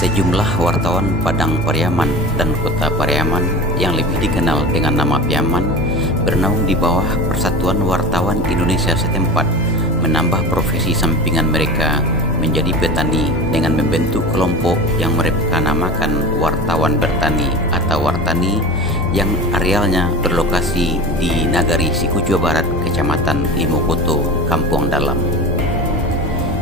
Sejumlah wartawan Padang Pariaman dan Kota Pariaman yang lebih dikenal dengan nama Piaman bernaung di bawah Persatuan Wartawan Indonesia setempat menambah profesi sampingan mereka menjadi petani dengan membentuk kelompok yang mereka namakan Wartawan Bertani atau Wartani yang arealnya berlokasi di Nagari Siku Jawa Barat, Kecamatan Limokoto, Kampung Dalam.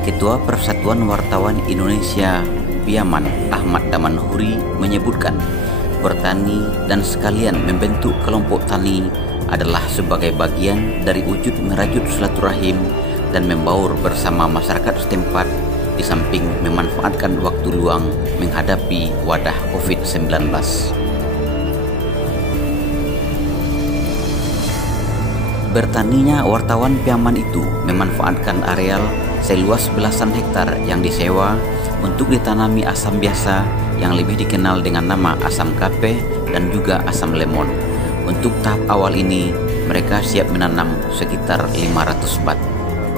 Ketua Persatuan Wartawan Indonesia Piaman Ahmad Damanhuri menyebutkan bertani dan sekalian membentuk kelompok tani adalah sebagai bagian dari wujud merajut silaturahim dan membaur bersama masyarakat setempat di samping memanfaatkan waktu luang menghadapi wadah COVID-19. Bertaninya wartawan Piaman itu memanfaatkan areal seluas belasan hektar yang disewa untuk ditanami asam biasa yang lebih dikenal dengan nama asam kape dan juga asam lemon. Untuk tahap awal ini, mereka siap menanam sekitar 500 bat.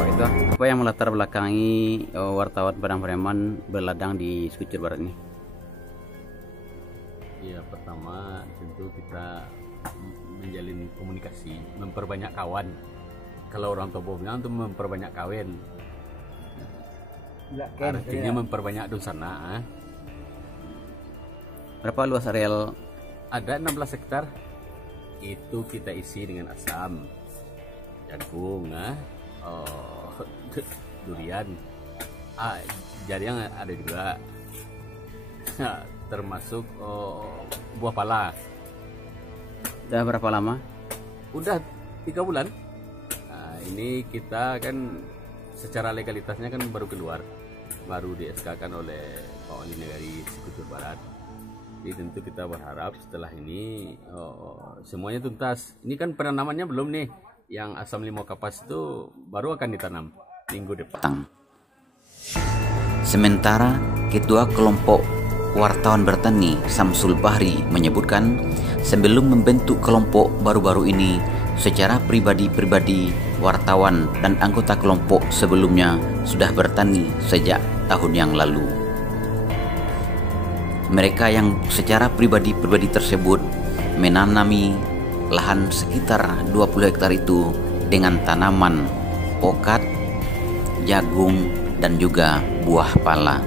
Itu apa yang melatar belakangi wartawan Padang Pariaman berladang di Sekucur Barat ini? Ya, pertama tentu kita menjalin komunikasi, memperbanyak kawan. Kalau orang tua bilang untuk memperbanyak kawin, artinya memperbanyak dosana. Berapa luas areal? Ada 16 hektar. Itu kita isi dengan asam, jagung, durian, jadi yang ada juga termasuk buah pala. Udah berapa lama? Udah 3 bulan. Nah, ini kita kan secara legalitasnya kan baru keluar, baru di SK kan oleh Pak Wali Negari Sekucur Barat. Jadi tentu kita berharap setelah ini semuanya tuntas. Ini kan penanamannya belum nih. Yang asam limau kapas itu baru akan ditanam minggu depan. Sementara Ketua Kelompok Wartawan Bertani Samsul Bahri menyebutkan sebelum membentuk kelompok baru-baru ini, secara pribadi-pribadi wartawan dan anggota kelompok sebelumnya sudah bertani sejak tahun yang lalu. Mereka yang secara pribadi-pribadi tersebut menanami lahan sekitar 20 hektar itu dengan tanaman pokat, jagung, dan juga buah pala.